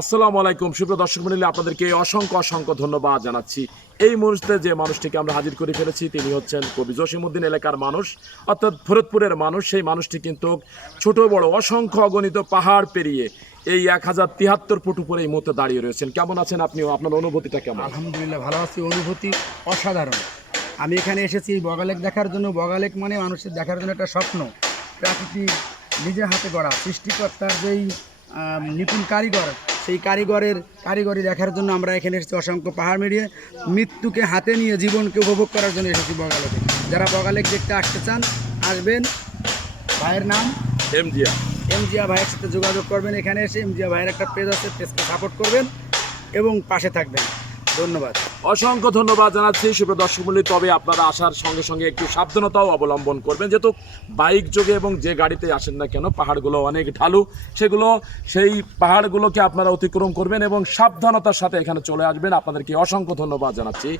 আসসালামু আলাইকুম সুপ্রিয় দর্শক মণ্ডলী, আপনাদেরকে অসংখ্য ধন্যবাদ জানাচ্ছি। এই মুহূর্তে যে মানুষটিকে আমরা হাজির করে ফেলেছি তিনি হচ্ছেন কবি জসিমউদ্দিন এলাকার মানুষ, অর্থাৎ ফরিদপুরের মানুষ। সেই মানুষটি কিন্তু ছোট বড় অসংখ্য অগণিত পাহাড় পেরিয়ে এই 1073 ফুট উপরে এই মুহূর্তে দাঁড়িয়ে রয়েছেন। কেমন আছেন আপনিও? আপনার অনুভূতিটা কেমন? আলহামদুলিল্লাহ ভালো আছি। অনুভূতি অসাধারণ। আমি এখানে এসেছি বগালেক দেখার জন্য। বগালেক মানে মানুষের দেখার জন্য একটা স্বপ্ন, প্রাকৃতিক নিজের হাতে গড়া সৃষ্টিকর্তার যেই নিপুণ কারিগর, সেই কারিগরি দেখার জন্য আমরা এখানে এসেছি। অসংখ্য পাহাড় মেরিয়ে মৃত্যুকে হাতে নিয়ে জীবনকে উপভোগ করার জন্য এসেছি বগালেকে। যারা বগালেক দেখতে আসতে চান আসবেন। ভাইয়ের নাম এমজিয়া ভাইয়ের সাথে যোগাযোগ করবেন। এখানে এসে এমজিয়া ভাইয়ের একটা পেজ আছে, পেজকে সাপোর্ট করবেন এবং পাশে থাকবেন। ধন্যবাদ। অসংখ্য ধন্যবাদ জানাচ্ছি সুপ্রিয় দর্শক মণ্ডলী। তবে আপনারা আসার সঙ্গে সঙ্গে একটু সাবধানতাও অবলম্বন করবেন, যেহেতু বাইক যোগে এবং যে গাড়িতে আসেন না কেন পাহাড়গুলো অনেক ঢালু, সেই পাহাড়গুলোকে আপনারা অতিক্রম করবেন এবং সাবধানতার সাথে এখানে চলে আসবেন। আপনাদেরকে অসংখ্য ধন্যবাদ জানাচ্ছি।